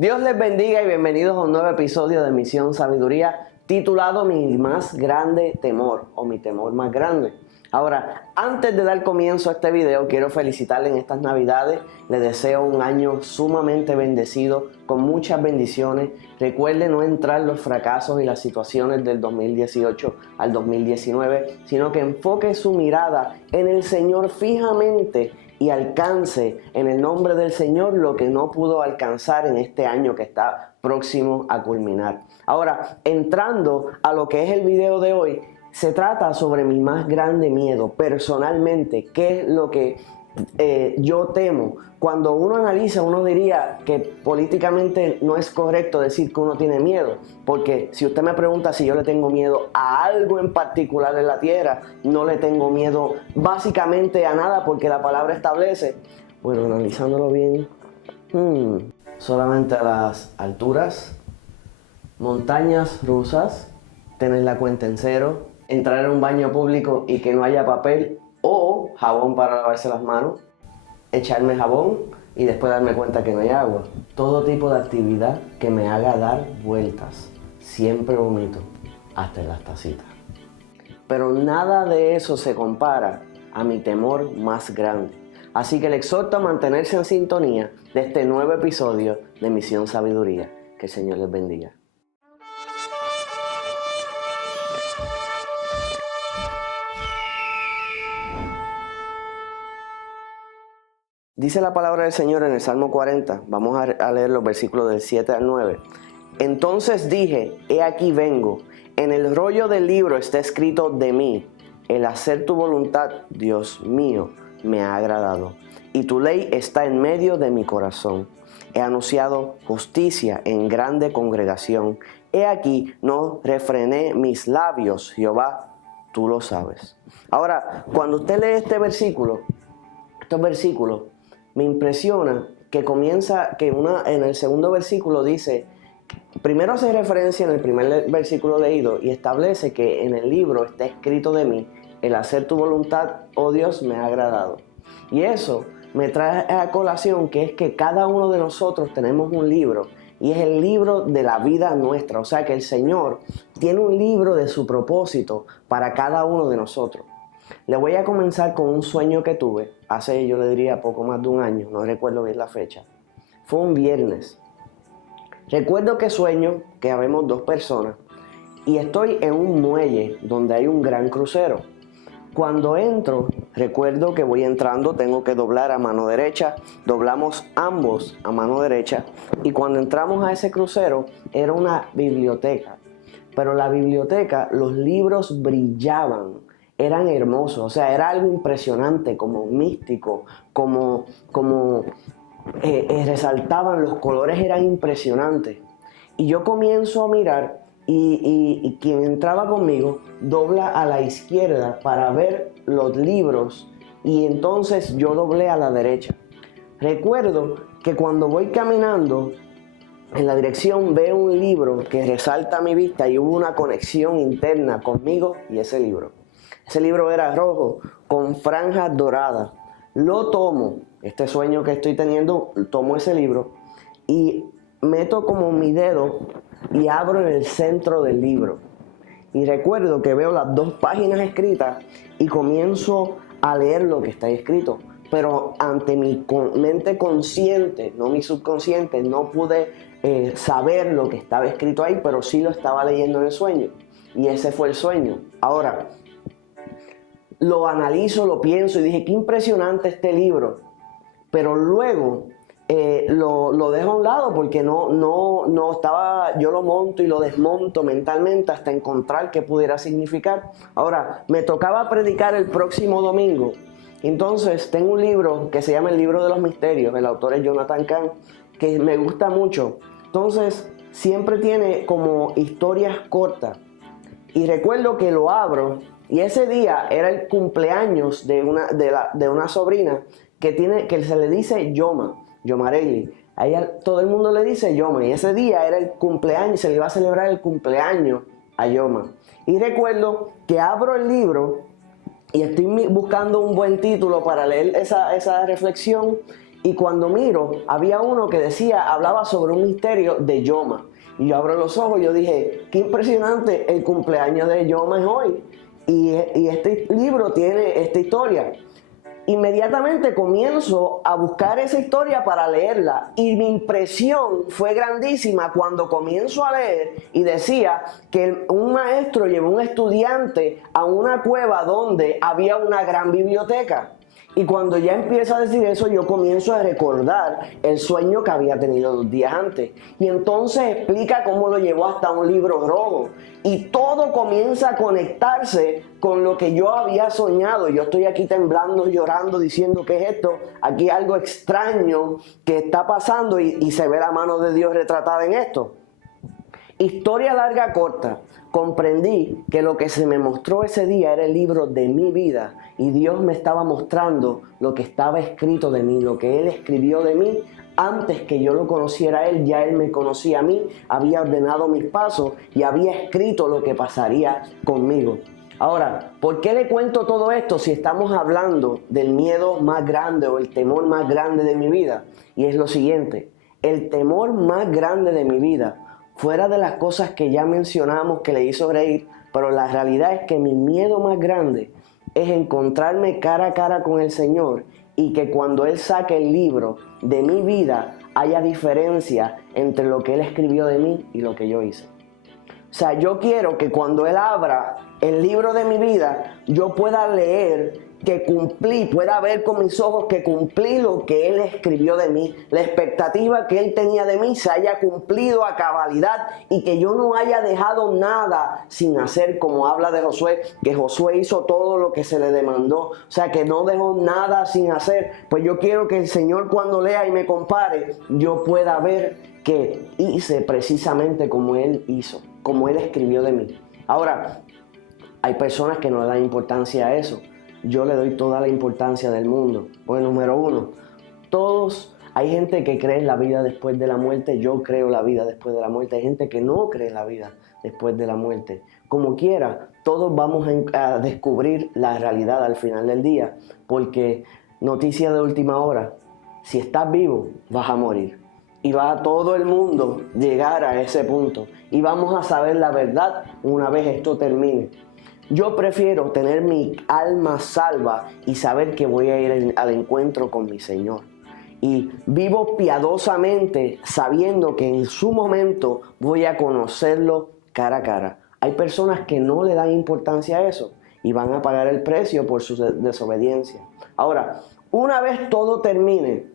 Dios les bendiga y bienvenidos a un nuevo episodio de Misión Sabiduría titulado Mi más grande temor o mi temor más grande. Ahora, antes de dar comienzo a este video, quiero felicitarle en estas Navidades. Les deseo un año sumamente bendecido, con muchas bendiciones. Recuerde no entrar en los fracasos y las situaciones del 2018 al 2019, sino que enfoque su mirada en el Señor fijamente y alcance en el nombre del Señor lo que no pudo alcanzar en este año que está próximo a culminar. Ahora, entrando a lo que es el video de hoy, se trata sobre mi más grande miedo personalmente. ¿Qué es lo que yo temo? Cuando uno analiza, uno diría que políticamente no es correcto decir que uno tiene miedo, porque si usted me pregunta si yo le tengo miedo a algo en particular en la tierra, no le tengo miedo básicamente a nada, porque la palabra establece, bueno, analizándolo bien, solamente a las alturas, montañas rusas, tener la cuenta en cero, entrar en un baño público y que no haya papel o jabón para lavarse las manos, echarme jabón y después darme cuenta que no hay agua. Todo tipo de actividad que me haga dar vueltas. Siempre vomito, hasta en las tacitas. Pero nada de eso se compara a mi temor más grande. Así que le exhorto a mantenerse en sintonía de este nuevo episodio de Misión Sabiduría. Que el Señor les bendiga. Dice la palabra del Señor en el Salmo 40, vamos a leer los versículos del 7 al 9. Entonces dije, he aquí vengo, en el rollo del libro está escrito de mí, el hacer tu voluntad, Dios mío, me ha agradado, y tu ley está en medio de mi corazón. He anunciado justicia en grande congregación, he aquí no refrené mis labios, Jehová, tú lo sabes. Ahora, cuando usted lee estos versículos, me impresiona que comienza, en el segundo versículo dice, primero hace referencia en el primer versículo leído y establece que en el libro está escrito de mí, el hacer tu voluntad, oh Dios, me ha agradado. Y eso me trae a colación que es que cada uno de nosotros tenemos un libro y es el libro de la vida nuestra. O sea que el Señor tiene un libro de su propósito para cada uno de nosotros. Le voy a comenzar con un sueño que tuve hace, yo le diría, poco más de un año, no recuerdo bien la fecha. Fue un viernes. Recuerdo que sueño que habemos dos personas y estoy en un muelle donde hay un gran crucero. Cuando entro, recuerdo que voy entrando, tengo que doblar a mano derecha, doblamos ambos a mano derecha y cuando entramos a ese crucero era una biblioteca. Pero la biblioteca, los libros brillaban. Eran hermosos, o sea, era algo impresionante, como místico, como resaltaban, los colores eran impresionantes. Y yo comienzo a mirar y quien entraba conmigo dobla a la izquierda para ver los libros y entonces yo doblé a la derecha. Recuerdo que cuando voy caminando en la dirección veo un libro que resalta a mi vista y hubo una conexión interna conmigo y ese libro. Ese libro era rojo con franjas doradas. Lo tomo, este sueño que estoy teniendo, tomo ese libro y meto como mi dedo y abro en el centro del libro. Y recuerdo que veo las dos páginas escritas y comienzo a leer lo que está escrito. Pero ante mi mente consciente, no mi subconsciente, no pude saber lo que estaba escrito ahí, pero sí lo estaba leyendo en el sueño. Y ese fue el sueño. Ahora, lo analizo, lo pienso y dije, qué impresionante este libro. Pero luego lo dejo a un lado porque no estaba, yo lo monto y lo desmonto mentalmente hasta encontrar qué pudiera significar. Ahora, me tocaba predicar el próximo domingo. Entonces, tengo un libro que se llama El Libro de los Misterios. El autor es Jonathan Cahn, que me gusta mucho. Entonces, siempre tiene como historias cortas. Y recuerdo que lo abro. Y ese día era el cumpleaños de una sobrina que se le dice Yomarelli. A ella todo el mundo le dice Yoma. Y ese día era el cumpleaños, se le iba a celebrar el cumpleaños a Yoma. Y recuerdo que abro el libro y estoy buscando un buen título para leer esa reflexión. Y cuando miro, había uno que decía, hablaba sobre un misterio de Yoma. Y yo abro los ojos y yo dije, qué impresionante, el cumpleaños de Yoma es hoy. Y este libro tiene esta historia. Inmediatamente comienzo a buscar esa historia para leerla y mi impresión fue grandísima cuando comienzo a leer y decía que un maestro llevó a un estudiante a una cueva donde había una gran biblioteca. Y cuando ya empieza a decir eso, yo comienzo a recordar el sueño que había tenido 2 días antes. Y entonces explica cómo lo llevó hasta un libro rojo. Y todo comienza a conectarse con lo que yo había soñado. Yo estoy aquí temblando, llorando, diciendo, ¿qué es esto? Aquí hay algo extraño que está pasando y se ve la mano de Dios retratada en esto. Historia larga, corta. Comprendí que lo que se me mostró ese día era el libro de mi vida y Dios me estaba mostrando lo que estaba escrito de mí, lo que Él escribió de mí antes que yo lo conociera a Él. Ya Él me conocía a mí, había ordenado mis pasos y había escrito lo que pasaría conmigo. Ahora, ¿por qué le cuento todo esto si estamos hablando del miedo más grande o el temor más grande de mi vida? Y es lo siguiente, el temor más grande de mi vida, fuera de las cosas que ya mencionamos que le hizo reír, pero la realidad es que mi miedo más grande es encontrarme cara a cara con el Señor y que cuando Él saque el libro de mi vida haya diferencia entre lo que Él escribió de mí y lo que yo hice. O sea, yo quiero que cuando Él abra el libro de mi vida, yo pueda leer que cumplí, pueda ver con mis ojos que cumplí lo que Él escribió de mí. La expectativa que Él tenía de mí se haya cumplido a cabalidad y que yo no haya dejado nada sin hacer, como habla de Josué, que Josué hizo todo lo que se le demandó. O sea, que no dejó nada sin hacer. Pues yo quiero que el Señor cuando lea y me compare, yo pueda ver que hice precisamente como Él hizo, como Él escribió de mí. Ahora, hay personas que no le dan importancia a eso. Yo le doy toda la importancia del mundo. Pues número uno, hay gente que cree en la vida después de la muerte. Yo creo la vida después de la muerte. Hay gente que no cree en la vida después de la muerte. Como quiera, todos vamos a descubrir la realidad al final del día. Porque, noticia de última hora, si estás vivo, vas a morir. Y va a todo el mundo llegar a ese punto. Y vamos a saber la verdad una vez esto termine. Yo prefiero tener mi alma salva y saber que voy a ir al encuentro con mi Señor. Y vivo piadosamente sabiendo que en su momento voy a conocerlo cara a cara. Hay personas que no le dan importancia a eso y van a pagar el precio por su desobediencia. Ahora, una vez todo termine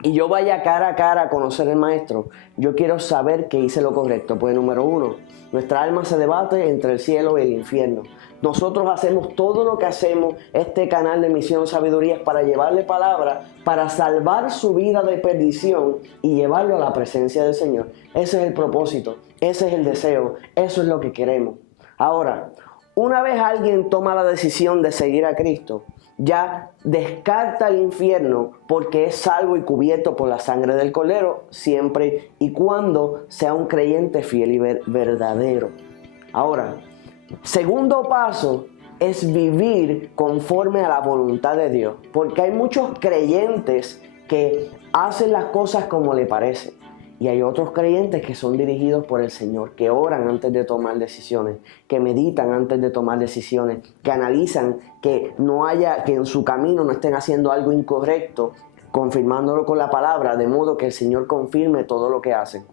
y yo vaya cara a cara a conocer al Maestro, yo quiero saber que hice lo correcto. Pues número uno, nuestra alma se debate entre el cielo y el infierno. Nosotros hacemos todo lo que hacemos, este canal de Misión Sabiduría es para llevarle palabra, para salvar su vida de perdición y llevarlo a la presencia del Señor. Ese es el propósito, ese es el deseo, eso es lo que queremos. Ahora, una vez alguien toma la decisión de seguir a Cristo, ya descarta el infierno porque es salvo y cubierto por la sangre del Cordero siempre y cuando sea un creyente fiel y verdadero. Ahora, segundo paso es vivir conforme a la voluntad de Dios, porque hay muchos creyentes que hacen las cosas como le parece. Y hay otros creyentes que son dirigidos por el Señor, que oran antes de tomar decisiones, que meditan antes de tomar decisiones, que analizan que en su camino no estén haciendo algo incorrecto, confirmándolo con la palabra, de modo que el Señor confirme todo lo que hacen.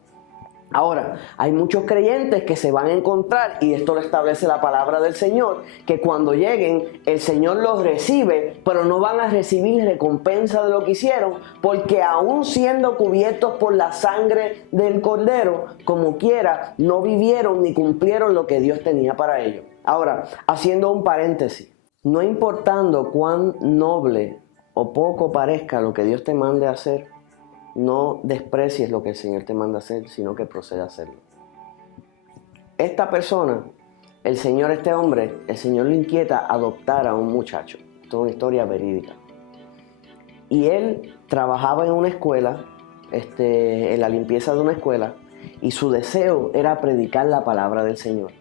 Ahora, hay muchos creyentes que se van a encontrar, y esto lo establece la palabra del Señor, que cuando lleguen el Señor los recibe, pero no van a recibir recompensa de lo que hicieron, porque aún siendo cubiertos por la sangre del Cordero, como quiera, no vivieron ni cumplieron lo que Dios tenía para ellos. Ahora, haciendo un paréntesis, no importando cuán noble o poco parezca lo que Dios te mande a hacer, no desprecies lo que el Señor te manda a hacer, sino que proceda a hacerlo. Esta persona, este hombre, el Señor le inquieta adoptar a un muchacho. Esto es una historia verídica. Y él trabajaba en una escuela, en la limpieza de una escuela, y su deseo era predicar la palabra del Señor.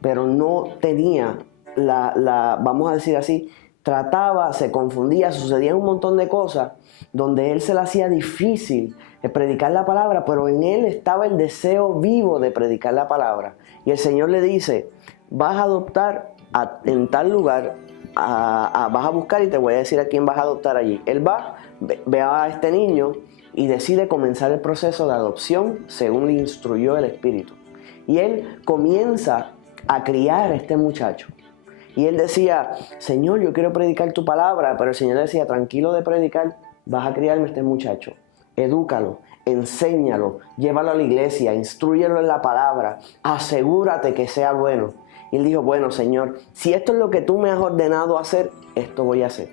Pero no tenía vamos a decir así, trataba, se confundía, sucedían un montón de cosas donde él se le hacía difícil predicar la palabra, pero en él estaba el deseo vivo de predicar la palabra. Y el Señor le dice, vas a adoptar en tal lugar, vas a buscar y te voy a decir a quién vas a adoptar allí. Él va, ve a este niño y decide comenzar el proceso de adopción según le instruyó el Espíritu. Y él comienza a criar a este muchacho. Y él decía, Señor, yo quiero predicar tu palabra, pero el Señor decía, tranquilo de predicar, vas a criarme a este muchacho. Edúcalo, enséñalo, llévalo a la iglesia, instrúyelo en la palabra, asegúrate que sea bueno. Y él dijo, bueno, Señor, si esto es lo que tú me has ordenado hacer, esto voy a hacer.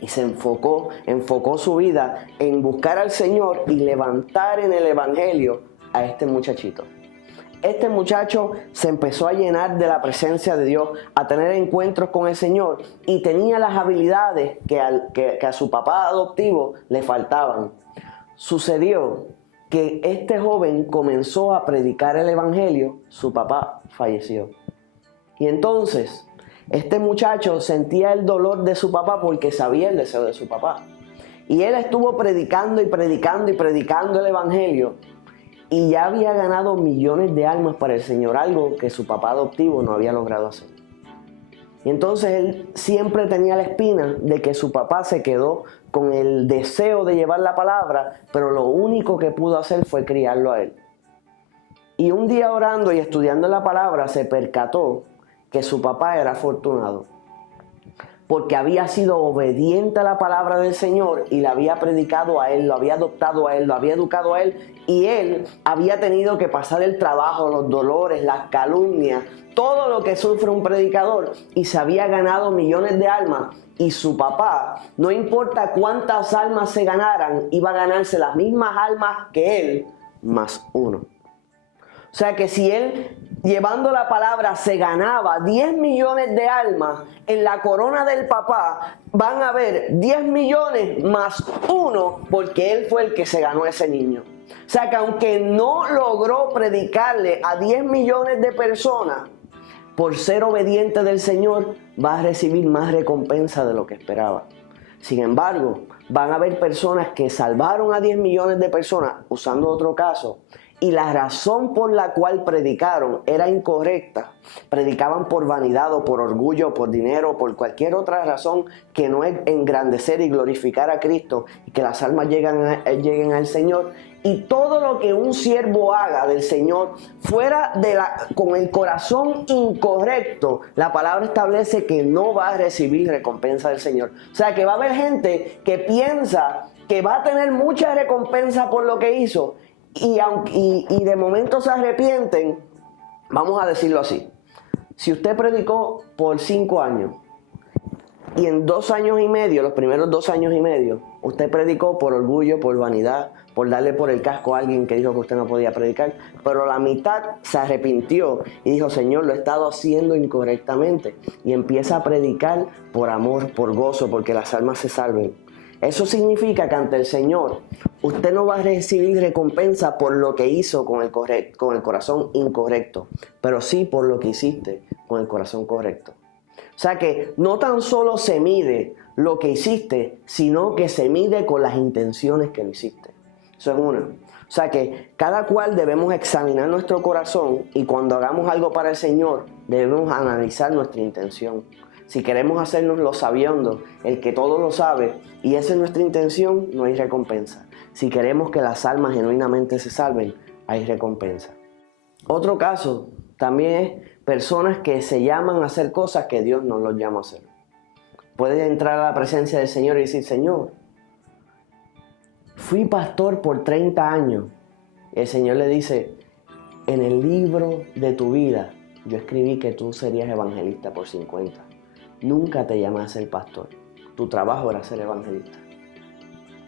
Y se enfocó su vida en buscar al Señor y levantar en el Evangelio a este muchachito. Este muchacho se empezó a llenar de la presencia de Dios, a tener encuentros con el Señor y tenía las habilidades que a su papá adoptivo le faltaban. Sucedió que este joven comenzó a predicar el Evangelio, su papá falleció. Y entonces, este muchacho sentía el dolor de su papá porque sabía el deseo de su papá. Y él estuvo predicando y predicando y predicando el Evangelio. Y ya había ganado millones de almas para el Señor, algo que su papá adoptivo no había logrado hacer. Y entonces él siempre tenía la espina de que su papá se quedó con el deseo de llevar la palabra, pero lo único que pudo hacer fue criarlo a él. Y un día orando y estudiando la palabra se percató que su papá era afortunado, porque había sido obediente a la palabra del Señor y la había predicado a él, lo había adoptado a él, lo había educado a él, y él había tenido que pasar el trabajo, los dolores, las calumnias, todo lo que sufre un predicador, y se había ganado millones de almas. Y su papá, no importa cuántas almas se ganaran, iba a ganarse las mismas almas que él, más uno. O sea que si él, llevando la palabra, se ganaba 10 millones de almas, en la corona del papá van a haber 10 millones más uno, porque él fue el que se ganó a ese niño. O sea que aunque no logró predicarle a 10 millones de personas, por ser obediente del Señor, va a recibir más recompensa de lo que esperaba. Sin embargo, van a haber personas que salvaron a 10 millones de personas, usando otro caso, y la razón por la cual predicaron era incorrecta. Predicaban por vanidad o por orgullo, o por dinero, o por cualquier otra razón que no es engrandecer y glorificar a Cristo y que las almas lleguen al Señor. Y todo lo que un siervo haga del Señor fuera con el corazón incorrecto, la palabra establece que no va a recibir recompensa del Señor. O sea que va a haber gente que piensa que va a tener mucha recompensa por lo que hizo, y de momento se arrepienten. Vamos a decirlo así: si usted predicó por 5 años y en 2 años y medio, los primeros 2 años y medio, usted predicó por orgullo, por vanidad, por darle por el casco a alguien que dijo que usted no podía predicar, pero la mitad se arrepintió y dijo, Señor, lo he estado haciendo incorrectamente, y empieza a predicar por amor, por gozo, porque las almas se salven. Eso significa que ante el Señor usted no va a recibir recompensa por lo que hizo con el corazón incorrecto, pero sí por lo que hiciste con el corazón correcto. O sea que no tan solo se mide lo que hiciste, sino que se mide con las intenciones que lo hiciste. Eso es una. O sea que cada cual debemos examinar nuestro corazón, y cuando hagamos algo para el Señor debemos analizar nuestra intención. Si queremos hacernos los sabiondos, el que todo lo sabe, y esa es nuestra intención, no hay recompensa. Si queremos que las almas genuinamente se salven, hay recompensa. Otro caso también es personas que se llaman a hacer cosas que Dios no los llama a hacer. Puedes entrar a la presencia del Señor y decir, Señor, fui pastor por 30 años. El Señor le dice, en el libro de tu vida, yo escribí que tú serías evangelista por 50. Nunca te llamé a ser pastor. Tu trabajo era ser evangelista.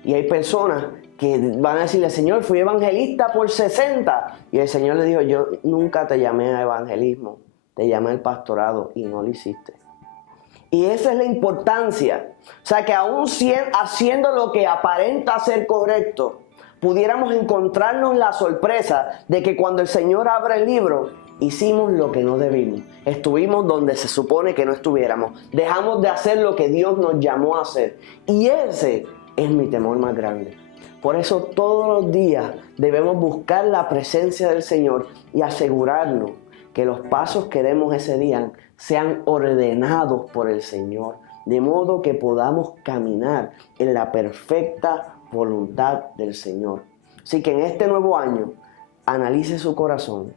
Y hay personas que van a decirle, Señor, fui evangelista por 60. Y el Señor le dijo, yo nunca te llamé a evangelismo, te llamé al pastorado, y no lo hiciste. Y esa es la importancia. O sea que aún haciendo lo que aparenta ser correcto, pudiéramos encontrarnos la sorpresa de que cuando el Señor abre el libro, hicimos lo que no debimos. Estuvimos donde se supone que no estuviéramos. Dejamos de hacer lo que Dios nos llamó a hacer. Y ese es mi temor más grande. Por eso todos los días debemos buscar la presencia del Señor y asegurarnos que los pasos que demos ese día sean ordenados por el Señor, de modo que podamos caminar en la perfecta voluntad del Señor. Así que en este nuevo año, analice su corazón,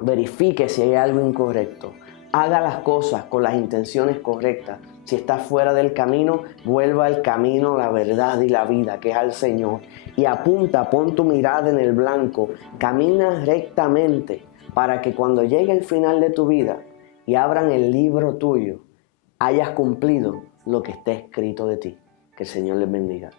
verifique si hay algo incorrecto, haga las cosas con las intenciones correctas. Si está fuera del camino, vuelva al camino, la verdad y la vida, que es al Señor. Y apunta, pon tu mirada en el blanco, camina rectamente para que cuando llegue el final de tu vida y abran el libro tuyo, hayas cumplido lo que está escrito de ti. Que el Señor les bendiga.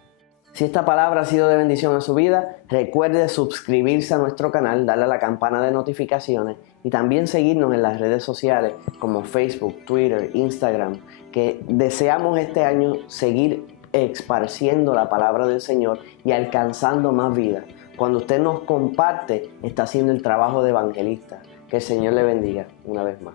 Si esta palabra ha sido de bendición a su vida, recuerde suscribirse a nuestro canal, darle a la campana de notificaciones y también seguirnos en las redes sociales como Facebook, Twitter, Instagram, que deseamos este año seguir esparciendo la palabra del Señor y alcanzando más vidas. Cuando usted nos comparte, está haciendo el trabajo de evangelista. Que el Señor le bendiga una vez más.